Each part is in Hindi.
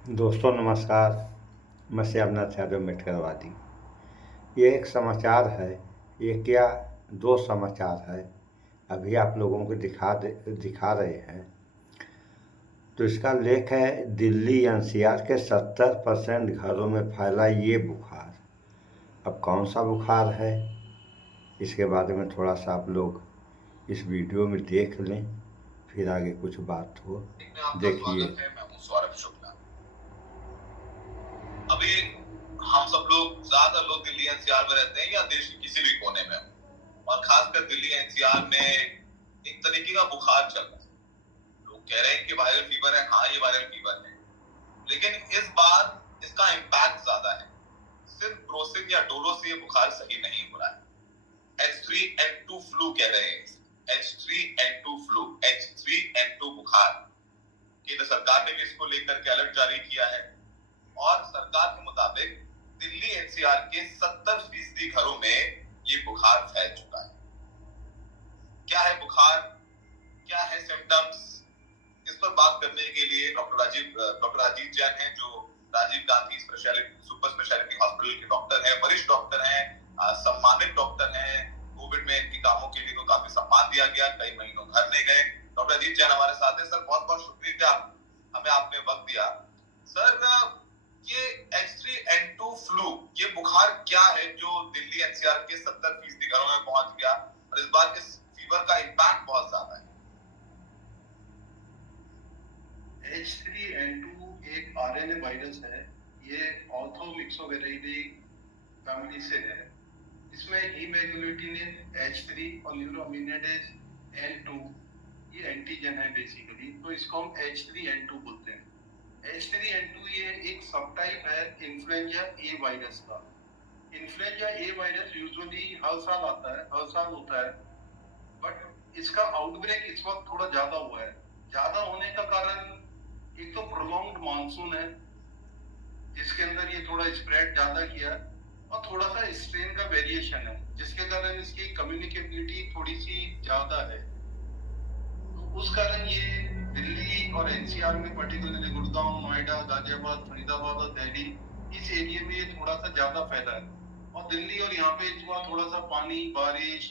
दोस्तों नमस्कार। मैं श्यामनाथ यादव मेटकरवादी। ये एक समाचार है। ये क्या, दो समाचार है। अभी आप लोगों को दिखा रहे हैं। तो इसका लेख है, दिल्ली एनसीआर के 70% घरों में फैला ये बुखार। अब कौन सा बुखार है, इसके बारे में थोड़ा सा आप लोग इस वीडियो में देख लें, फिर आगे कुछ बात हो। में आपका देखिए। स्वागत है। मैं हूं सौरभ शुक्ला। अभी हम सब लोग, ज्यादा लोग दिल्ली एनसीआर में रहते हैं या देश के किसी भी कोने में हो, और खासकर दिल्ली एनसीआर में एक तरीके का बुखार चल रहा है। लोग कह रहे हैं कि वायरल फीवर है। हाँ, ये वायरल फीवर है, लेकिन इस बार इसका इम्पैक्ट ज्यादा है। सिर्फ ब्रोसिन या डोलो से ये बुखार सही नहीं हो रहा है। H3N2 फ्लू कह रहे हैं। H3N2 फ्लू, H3N2 बुखार। केंद्र सरकार ने भी इसको लेकर के अलर्ट जारी किया है, और सरकार के मुताबिक दिल्ली एनसीआर के 70% घरों में ये बुखार फैल चुका है। क्या है बुखार, क्या है सिम्टम्स, इस पर बात करने के लिए डॉक्टर राजीव जैन हैं, जो Rajiv Gandhi super speciality hospital के डॉक्टर हैं, वरिष्ठ डॉक्टर हैं, सम्मानित डॉक्टर हैं। कोविड में इनके कामों के लिए तो काफी सम्मान दिया गया, कई महीनों घर में गए। डॉक्टर राजीव जैन हमारे साथ है। सर, बहुत बहुत शुक्रिया, हमें आपने वक्त दिया। सर, ये H3N2 फ्लू, ये बुखार क्या है जो दिल्ली एनसीआर के 70% घरों में पहुंच गया, और इस बार इस फीवर का इम्पैक्ट बहुत ज्यादा है। H3N2 एक आरएनए वायरस है। ये ऑर्थोमिक्सोवेरिडी फैमिली से है। इसमें हीमोग्लोबिन H3 और न्यूरोमिनेडेज N2, ये एंटीजन है बेसिकली। तो इसको हम H3N2 बोलते हैं। H3N2 ये एक सब टाइप है इन्फ्लुएंजा ए वायरस का। इन्फ्लुएंजा ए वायरस यूजुअली हर साल आता है, हर साल होता है, बट इसका आउटब्रेक इस वक्त थोड़ा ज्यादा हुआ है। ज्यादा होने का कारण एक तो प्रोलॉन्ग्ड मानसून है, जिसके अंदर ये थोड़ा स्प्रेड ज्यादा किया, और थोड़ा सा स्ट्रेन का वेरिएशन है, जिसके कारण इसकी कम्युनिकेबिलिटी थोड़ी सी ज्यादा है। तो उस कारण ये दिल्ली और एनसीआर में, पर्टिकुलरली गुड़गांव, नोएडा, गाजियाबाद, फरीदाबाद और दिल्ली, इस एरिया में ये थोड़ा सा ज्यादा फैला है। और दिल्ली और यहाँ पे इस बार थोड़ा सा पानी, बारिश,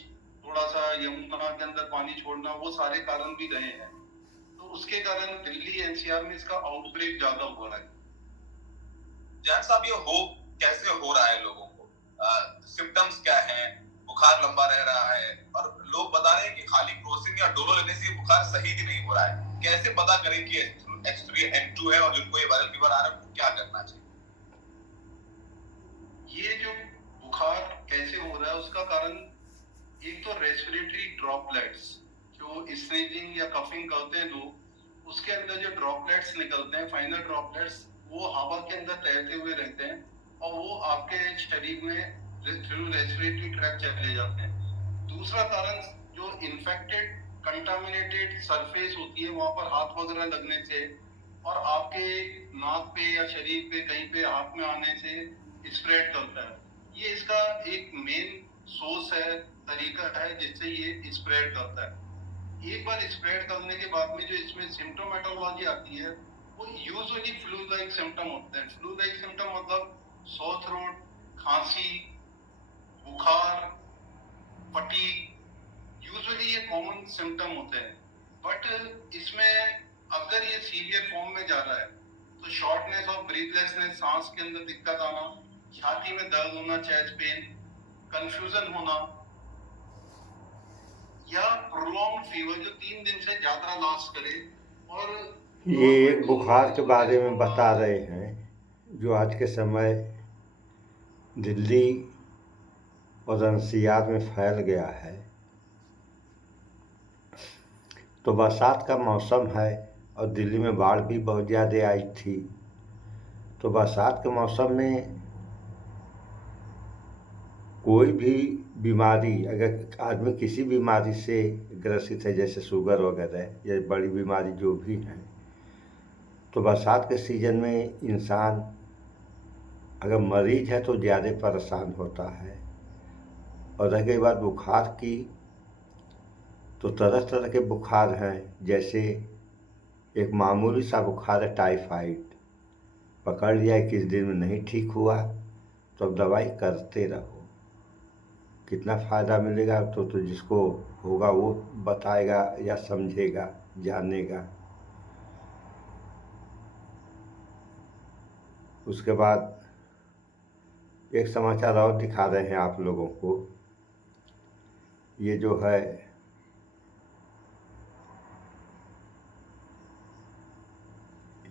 थोड़ा सा यमुना के अंदर पानी छोड़ना, वो सारे कारण भी रहे हैं। तो उसके कारण दिल्ली एनसीआर में इसका आउटब्रेक ज्यादा हुआ है। जैन साहब, ये हो कैसे हो रहा है लोगों को? सिम्टम्स क्या हैं? बुखार लंबा रह रहा है, और लोग बता रहे हैं कि खाली क्रोसिन या डोलो लेने से बुखार सही भी नहीं हो रहा है। कैसे पता करें कि H3N2 है, और जिनको ये वायरल फीवर आ रहा है उनको क्या करना चाहिए? ये जो बुखार कैसे हो रहा है, उसका कारण एक तो रेस्पिरेटरी ड्रॉपलेट्स, जो स्नीजिंग या कफिंग करते हैं लोग, उसके अंदर जो ड्रॉपलेट्स निकलते हैं, फाइनल ड्रॉपलेट्स, वो हवा के अंदर तैरते हुए रहते हैं, और वो आपके शरीर में थ्रू रेस्पिरेटरी ट्रैक चले जाते हैं। दूसरा कारण, जो इन्फेक्टेड कंटामिनेटेड सरफेस होती है, वहां पर हाथ वगैरह लगने से, और आपके नाक पे या शरीर पे कहीं पे हाथ में आने से स्प्रेड करता है। ये इसका एक मेन सोर्स है, तरीका है जिससे ये स्प्रेड करता है। एक बार स्प्रेड करने के बाद में जो इसमें सिम्टोमेटोलॉजी आती है, वो यूजुअली फ्लू लाइक सिम्टम होते हैं। फ्लू लाइक सिम्टम मतलब सोर थ्रोट, खांसी, बुखार, फटीग, यूजुअली ये कॉमन सिम्टम होते हैं। बट इसमें अगर ये सीवियर फॉर्म में जा रहा है, तो शॉर्टनेस और ब्रीथलेसनेस, सांस के अंदर दिक्कत आना, छाती में दर्द होना, चेस्ट पेन, कंफ्यूजन होना, या प्रोलॉन्ग फीवर जो 3 दिन से ज्यादा लास्ट करे। और ये गवर्नमेंट एक को बुखार के इसको बारे में थोड़ा, बता रहे हैं, जो आज के समय दिल्ली और एनसीआर में फैल गया है। तो बरसात का मौसम है, और दिल्ली में बाढ़ भी बहुत ज़्यादा आई थी। तो बरसात के मौसम में कोई भी बीमारी, अगर आदमी किसी बीमारी से ग्रसित है, जैसे शुगर वगैरह या बड़ी बीमारी जो भी है, तो बरसात के सीज़न में इंसान अगर मरीज है तो ज़्यादा परेशान होता है। और रह गई बात बुखार की, तो तरह तरह के बुखार हैं। जैसे एक मामूली सा बुखार है टाइफाइड, पकड़ लिया 21 दिन में नहीं ठीक हुआ तो अब दवाई करते रहो। कितना फ़ायदा मिलेगा तो जिसको होगा वो बताएगा या समझेगा, जानेगा। उसके बाद एक समाचार और दिखा रहे हैं आप लोगों को। ये जो है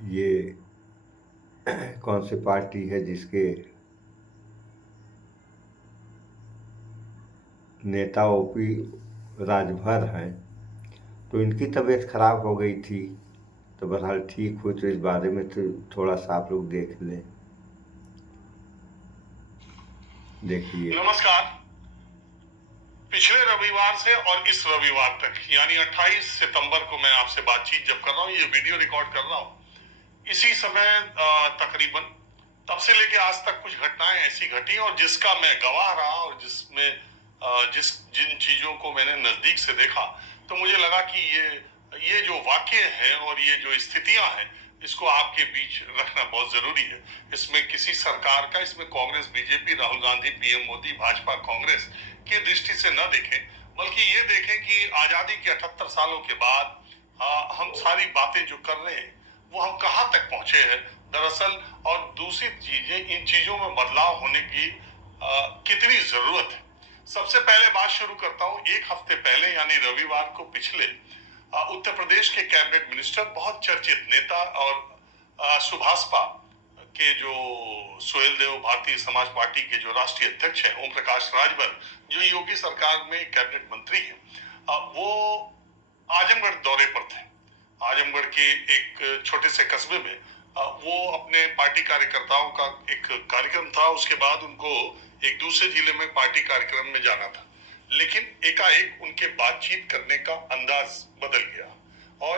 ये कौन सी पार्टी है जिसके नेता ओपी राजभर हैं, तो इनकी तबीयत खराब हो गई थी, तो बहरहाल ठीक हुई। तो इस बारे में तो थोड़ा सा आप लोग देख लें। देखिए। नमस्कार। पिछले रविवार से और इस रविवार तक यानी 28 सितंबर को मैं आपसे बातचीत जब कर रहा हूँ, ये वीडियो रिकॉर्ड कर रहा हूँ, इसी समय तकरीबन तब से लेके आज तक कुछ घटनाएं ऐसी घटी और जिसका मैं गवाह रहा और जिसमें जिन चीजों को मैंने नजदीक से देखा, तो मुझे लगा कि ये जो वाक्य है और ये जो स्थितियां हैं, इसको आपके बीच रखना बहुत जरूरी है। इसमें किसी सरकार का, इसमें कांग्रेस, बीजेपी, राहुल गांधी, पीएम मोदी, भाजपा, कांग्रेस की दृष्टि से न देखें, बल्कि ये देखें कि आजादी के 78 सालों के बाद हम सारी बातें जो कर रहे हैं वो हम कहाँ तक पहुंचे हैं दरअसल, और दूसरी चीजें, इन चीजों में बदलाव होने की कितनी जरूरत है। सबसे पहले बात शुरू करता हूं। एक हफ्ते पहले यानी रविवार को पिछले उत्तर प्रदेश के कैबिनेट मिनिस्टर, बहुत चर्चित नेता और सुभाषपा के जो सुहेल देव, भारतीय समाज पार्टी के जो राष्ट्रीय अध्यक्ष हैं, ओम प्रकाश राजभर, जो योगी सरकार में कैबिनेट मंत्री हैं, वो आजमगढ़ दौरे पर थे। आजमगढ़ के एक छोटे से कस्बे में वो अपने पार्टी कार्यकर्ताओं का एक कार्यक्रम था। उसके बाद उनको एक दूसरे जिले में पार्टी कार्यक्रम में जाना था, लेकिन एकाएक उनके बातचीत करने का अंदाज बदल गया और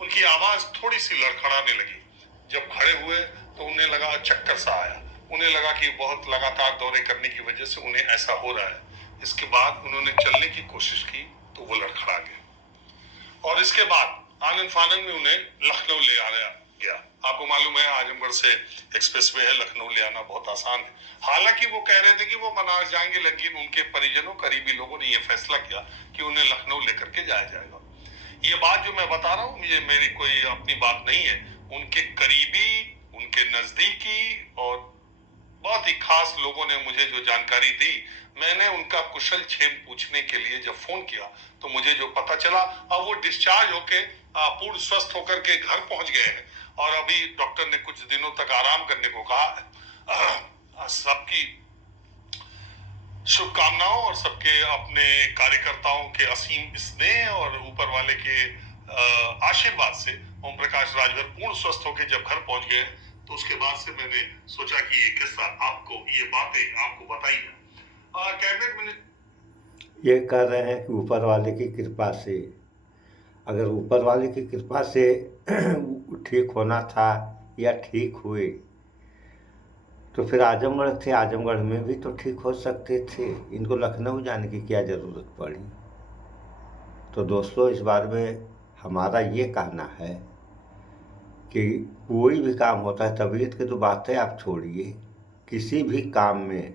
उनकी आवाज थोड़ी सी लड़खड़ाने लगी। जब खड़े हुए तो उन्हें लगा चक्कर सा आया, उन्हें लगा कि बहुत लगातार दौरे करने की वजह से उन्हें ऐसा हो रहा है। इसके बाद उन्होंने चलने की कोशिश की तो वो लड़खड़ा गए और इसके बाद आनन फानन में उन्हें लखनऊ ले आया गया। आपको मालूम है आजमगढ़ से एक्सप्रेसवे है, लखनऊ ले आना बहुत आसान है। हालांकि वो कह रहे थे कि वो मनार जाएंगे, लेकिन उनके परिजनों, करीबी लोगों ने ये फैसला किया कि उन्हें लखनऊ लेकर के जाया जाएगा। ये बात जो मैं बता रहा हूँ, ये मेरी कोई अपनी बात नहीं है। उनके करीबी, उनके नजदीकी और बहुत ही खास लोगों ने मुझे जो जानकारी दी, मैंने उनका कुशल क्षेम पूछने के लिए जब फोन किया तो मुझे जो पता चला, अब वो डिस्चार्ज होके पूर्ण स्वस्थ होकर के घर पहुंच गए हैं और अभी डॉक्टर ने कुछ दिनों तक आराम करने को कहा है। सबकी शुभकामनाओं और सबके अपने कार्यकर्ताओं के असीम स्नेह और ऊपर वाले के आशीर्वाद से ओम प्रकाश राजभर पूर्ण स्वस्थ होकर जब घर पहुंच गए, तो उसके बाद से मैंने सोचा कि ये किस्सा आपको, ये बातें आपको बताई है। कैबिनेट मिनिस्टर ये कह रहे हैं कि ऊपर वाले की कृपा से, अगर ऊपर वाले की कृपा से ठीक होना था या ठीक हुए तो फिर आजमगढ़ थे, आजमगढ़ में भी तो ठीक हो सकते थे। इनको लखनऊ जाने की क्या ज़रूरत पड़ी। तो दोस्तों, इस बारे में हमारा ये कहना है कि कोई भी काम होता है, तबीयत की तो बातें आप छोड़िए, किसी भी काम में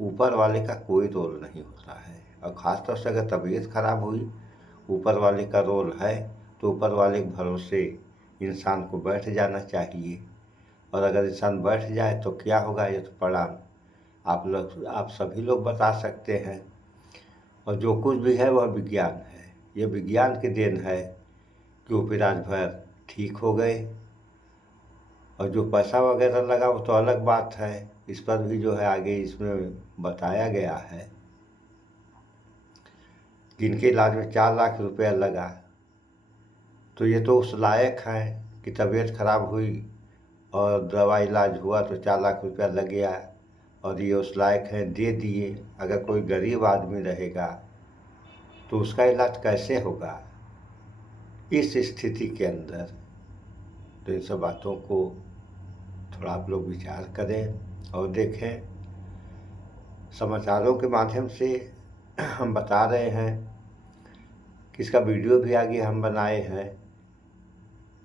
ऊपर वाले का कोई रोल नहीं होता है। और ख़ास तौर से अगर तबीयत खराब हुई, ऊपर वाले का रोल है, तो ऊपर वाले के भरोसे इंसान को बैठ जाना चाहिए। और अगर इंसान बैठ जाए तो क्या होगा, ये तो परिणाम आप सभी लोग बता सकते हैं। और जो कुछ भी है वह विज्ञान है। ये विज्ञान की देन है कि ओपी राजभर ठीक हो गए। और जो पैसा वगैरह लगा वो तो अलग बात है, इस पर भी जो है आगे इसमें बताया गया है कि इनके इलाज में 4 लाख रुपया लगा। तो ये तो उस लायक हैं कि तबीयत खराब हुई और दवा इलाज हुआ तो 4 लाख रुपया लग गया, और ये उस लायक हैं, दे दिए। अगर कोई गरीब आदमी रहेगा तो उसका इलाज कैसे होगा इस स्थिति के अंदर। तो इन सब बातों को थोड़ा आप लोग विचार करें और देखें। समाचारों के माध्यम से हम बता रहे हैं कि इसका वीडियो भी आगे हम बनाए हैं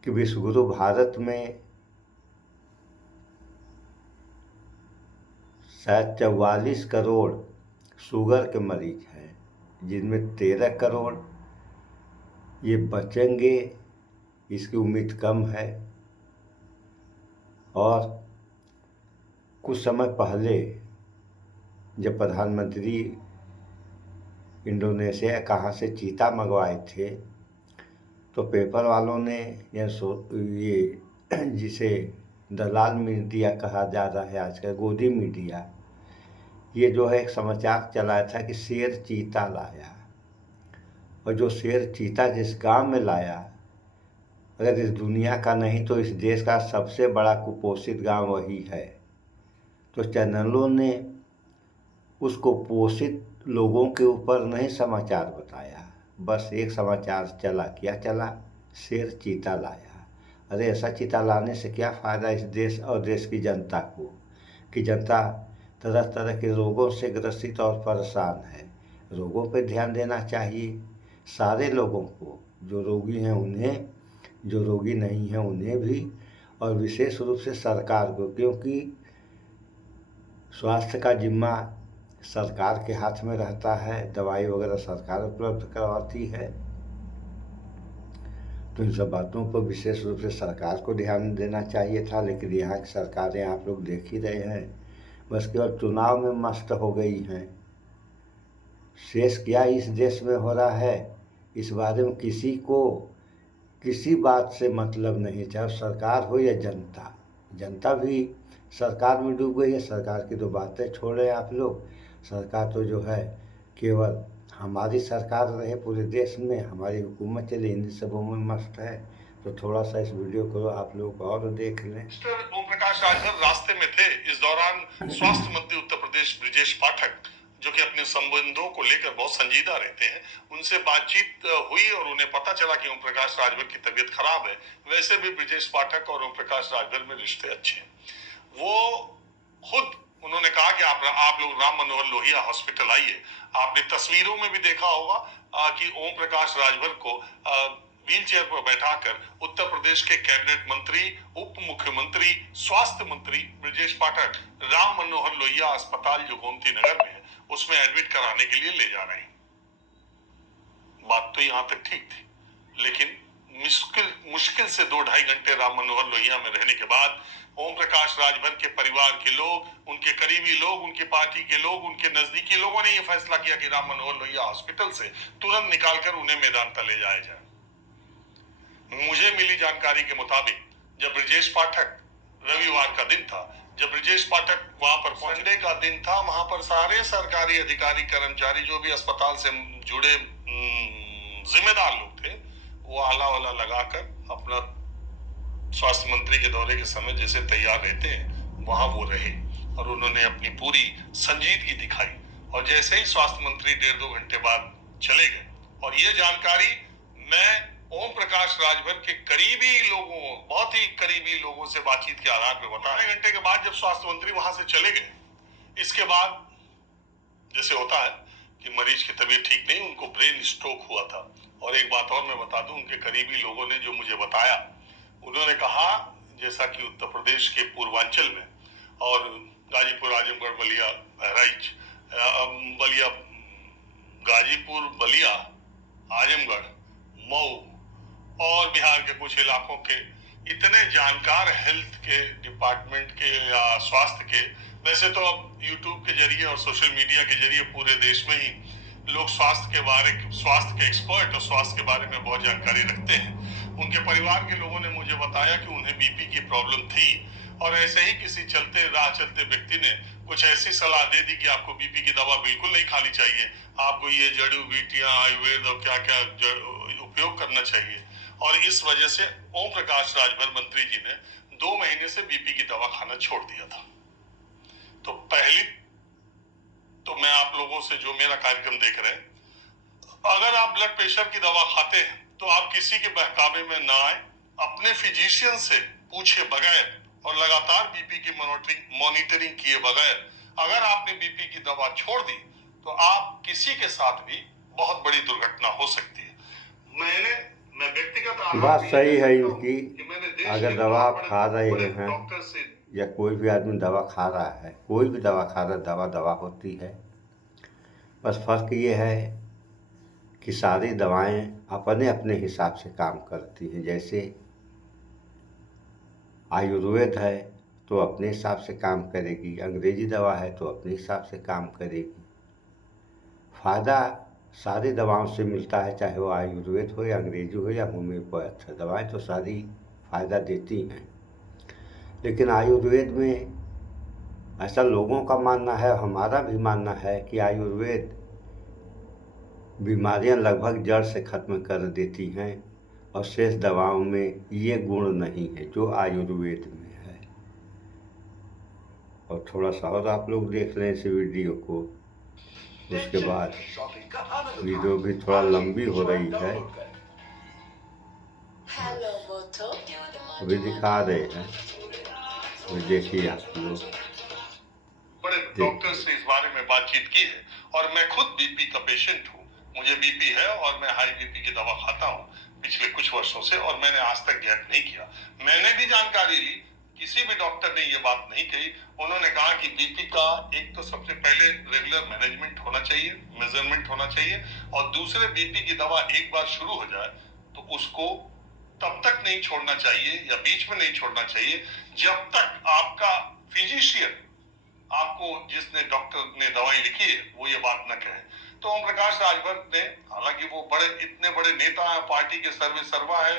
कि विश्वगुरु भारत में शायद 44 करोड़ शुगर के मरीज हैं, जिनमें 13 करोड़ ये बचेंगे, इसकी उम्मीद कम है। और कुछ समय पहले जब प्रधानमंत्री इंडोनेशिया कहाँ से चीता मंगवाए थे, तो पेपर वालों ने ये जिसे दलाल मीडिया कहा जा रहा है आजकल, गोदी मीडिया, ये जो है एक समाचार चलाया था कि शेर चीता लाया। और जो शेर चीता जिस गांव में लाया, अगर इस दुनिया का नहीं तो इस देश का सबसे बड़ा कुपोषित गांव वही है। तो चैनलों ने उस कुपोषित लोगों के ऊपर नहीं समाचार बताया, बस एक समाचार चला, क्या चला, शेर चीता लाया। अरे ऐसा चीता लाने से क्या फ़ायदा इस देश और देश की जनता को, कि जनता तरह तरह के रोगों से ग्रसित और परेशान है। रोगों पर ध्यान देना चाहिए सारे लोगों को, जो रोगी हैं उन्हें, जो रोगी नहीं हैं उन्हें भी, और विशेष रूप से सरकार को, क्योंकि स्वास्थ्य का जिम्मा सरकार के हाथ में रहता है, दवाई वगैरह सरकार उपलब्ध करवाती है। तो इन सब बातों पर विशेष रूप से सरकार को ध्यान देना चाहिए था, लेकिन यहाँ की सरकारें आप लोग देख ही रहे हैं, बस केवल चुनाव में मस्त हो गई हैं। शेष क्या इस देश में हो रहा है, इस बारे में किसी को किसी बात से मतलब नहीं, चाहे सरकार हो या जनता। जनता भी सरकार में डूब गई है। सरकार की तो बातें छोड़ें आप लोग, सरकार तो जो है केवल हमारी सरकार रहे पूरे देश में, हमारी हुकूमत चले, इन सबों में मस्त है। तो थोड़ा सा इस वीडियो को आप लोग और देख लें। ओम प्रकाश राजभर रास्ते में थे। इस दौरान स्वास्थ्य मंत्री उत्तर प्रदेश ब्रिजेश पाठक, जो कि अपने संबंधों को लेकर बहुत संजीदा रहते हैं, उनसे बातचीत हुई और उन्हें पता चला कि ओम प्रकाश राजभर की तबीयत खराब है। वैसे भी ब्रिजेश पाठक और ओम प्रकाश राजभर में रिश्ते अच्छे हैं। वो खुद उन्होंने कहा कि आप लोग राम मनोहर लोहिया हॉस्पिटल आइए। आपने तस्वीरों में भी देखा होगा कि ओम प्रकाश राजभर को व्हील चेयर पर बैठाकर उत्तर प्रदेश के कैबिनेट मंत्री, उप मुख्यमंत्री, स्वास्थ्य मंत्री ब्रिजेश पाठक राम मनोहर लोहिया अस्पताल जो गोमती नगर में है उसमें एडमिट कराने के लिए ले जा रहे हैं। बात तो यहां तक ठीक थी, लेकिन मुश्किल से 2-2.5 घंटे राम मनोहर लोहिया में रहने के बाद ओम प्रकाश राजभर के परिवार के लोग, उनके करीबी लोग, उनकी पार्टी के लोग, उनके नजदीकी लोगों ने यह फैसला किया कि राम मनोहर लोहिया हॉस्पिटल से तुरंत निकालकर उन्हें मैदान तक ले जाया जाए। मुझे मिली जानकारी के मुताबिक जब ब्रिजेश पाठक, रविवार का दिन था, जब ब्रिजेश पाठक वहां पर पहुंचने का दिन था, वहां पर सारे सरकारी अधिकारी, कर्मचारी, जो भी अस्पताल से जुड़े जिम्मेदार लोग थे, वो आला वाला लगाकर अपना स्वास्थ्य मंत्री के दौरे के समय जैसे तैयार रहते हैं वहां वो रहे और उन्होंने अपनी पूरी संजीदगी दिखाई। और जैसे ही स्वास्थ्य मंत्री 1.5-2 घंटे बाद चले गए, और ये जानकारी मैं ओम प्रकाश राजभर के करीबी लोगों, बहुत ही करीबी लोगों से बातचीत के आधार पर बता। 1 घंटे के बाद जब स्वास्थ्य मंत्री वहां से चले गए, इसके बाद जैसे होता है कि मरीज की तबीयत ठीक नहीं, उनको ब्रेन स्ट्रोक हुआ था। और एक बात और मैं बता दूं, उनके करीबी लोगों ने जो मुझे बताया, उन्होंने कहा जैसा कि उत्तर प्रदेश के पूर्वांचल में और गाजीपुर, आजमगढ़, बलिया, बहराइच, बलिया, गाजीपुर, बलिया, आजमगढ़, मऊ और बिहार के कुछ इलाकों के इतने जानकार हेल्थ के डिपार्टमेंट के या स्वास्थ्य के, वैसे तो अब यूट्यूब के जरिए और सोशल मीडिया के जरिए पूरे देश में ही लोग स्वास्थ्य के एक्सपर्ट और स्वास्थ्य के बारे में बहुत जानकारी रखते हैं। उनके परिवार के लोगों ने मुझे बताया कि उन्हें बीपी की प्रॉब्लम थी और ऐसे ही किसी राह चलते व्यक्ति ने कुछ ऐसी सलाह दे दी कि आपको बीपी की दवा बिल्कुल नहीं खानी चाहिए, आपको ये जड़ी बूटियां, आयुर्वेद और क्या क्या उपयोग करना चाहिए। और इस वजह से ओम प्रकाश राजभर मंत्री जी ने 2 महीने से बीपी की दवा खाना छोड़ दिया था। तो पहली तो मैं आप लोगों से, जो मेरा कार्यक्रम देख रहे हैं, अगर आप ब्लड प्रेशर की दवा खाते हैं तो आप किसी के बहकावे में ना आए, अपने फिजिशियन से पूछे बगैर और लगातार बीपी की मॉनिटरिंग किए बगैर अगर आपने बीपी की दवा छोड़ दी तो आप किसी के साथ भी बहुत बड़ी दुर्घटना हो सकती है। मैं व्यक्तिगत बात सही है इनकी, अगर दवा आप खा रहे हैं या कोई भी आदमी दवा खा रहा है, कोई भी दवा खा रहा है, दवा दवा होती है। बस फ़र्क ये है कि सारी दवाएं अपने अपने हिसाब से काम करती हैं। जैसे आयुर्वेद है तो अपने हिसाब से काम करेगी, अंग्रेजी दवा है तो अपने हिसाब से काम करेगी। फ़ायदा सारी दवाओं से मिलता है, चाहे वो आयुर्वेद हो या अंग्रेजी हो या होम्योपैथ। दवाएं तो सारी फ़ायदा देती हैं, लेकिन आयुर्वेद में ऐसा लोगों का मानना है, हमारा भी मानना है कि आयुर्वेद बीमारियां लगभग जड़ से ख़त्म कर देती हैं और शेष दवाओं में ये गुण नहीं है जो आयुर्वेद में है। और थोड़ा सा और आप लोग देख लें इस वीडियो को, उसके बाद वीडियो भी थोड़ा लंबी हो रही है, अभी दिखा रहे हैं, अभी देखिए आप लोग। बड़े डॉक्टर से इस बारे में बातचीत की है और मैं खुद बीपी का पेशेंट हूँ, मुझे बीपी है और मैं हाई बीपी की दवा खाता हूँ पिछले कुछ वर्षों से, और मैंने आज तक गैप नहीं किया। मैंने भी जानकारी ली, किसी भी डॉक्टर ने ये बात नहीं कही। उन्होंने कहा कि बीपी का एक तो सबसे पहले रेगुलर मैनेजमेंट होना चाहिए, मेजरमेंट होना चाहिए, और दूसरे बीपी की दवा एक बार शुरू हो जाए तो उसको तब तक नहीं छोड़ना चाहिए या बीच में नहीं छोड़ना चाहिए जब तक आपका फिजिशियन, आपको जिसने डॉक्टर ने दवाई लिखी है, वो ये बात न कहे। तो ओम प्रकाश राजभर ने, हालांकि वो इतने बड़े नेता हैं, पार्टी के सर्वे सर्वा है,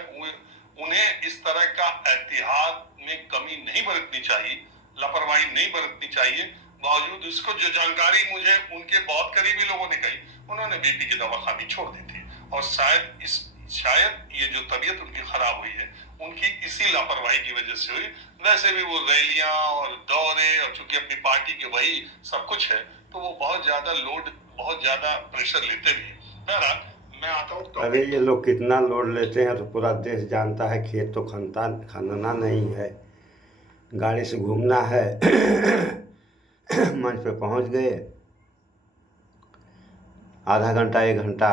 उन्हें इस तरह का एहतियात में कमी नहीं बरतनी चाहिए, लापरवाही नहीं बरतनी चाहिए। बावजूद इसको जो जानकारी मुझे उनके बहुत करीबी लोगों ने कही, उन्होंने बीपी की दवा खानी छोड़ दी थी, और शायद ये जो तबीयत उनकी खराब हुई है, उनकी इसी लापरवाही की वजह से हुई। वैसे भी वो रैलियां और दौरे, और चूंकि अपनी पार्टी के वही सब कुछ है, तो वो बहुत ज्यादा प्रेशर लेते भी। बहरहाल मैं आता हूँ। अरे ये लोग कितना लोड लेते हैं तो पूरा देश जानता है। खेत तो खनना नहीं है, गाड़ी से घूमना है। मंच पे पहुंच गए, आधा घंटा 1 घंटा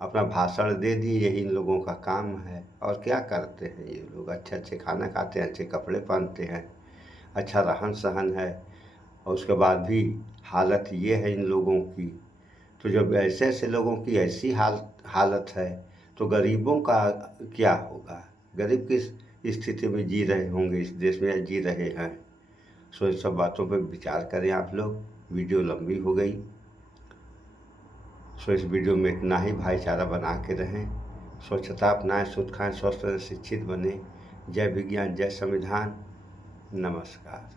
अपना भाषण दे दिए, यही इन लोगों का काम है। और क्या करते हैं ये लोग? अच्छे खाना खाते हैं, अच्छे कपड़े पहनते हैं, अच्छा रहन सहन है, और उसके बाद भी हालत ये है इन लोगों की। तो जब ऐसे लोगों की ऐसी हालत है तो गरीबों का क्या होगा? गरीब किस स्थिति में जी रहे होंगे इस देश में, जी रहे हैं? सो इन सब बातों पर विचार करें आप लोग। वीडियो लंबी हो गई, सो इस वीडियो में इतना ही। भाईचारा बना के रहें, स्वच्छता अपनाएं, शुद्ध खाएं, स्वस्थ रहें, शिक्षित बने। जय विज्ञान, जय संविधान, नमस्कार।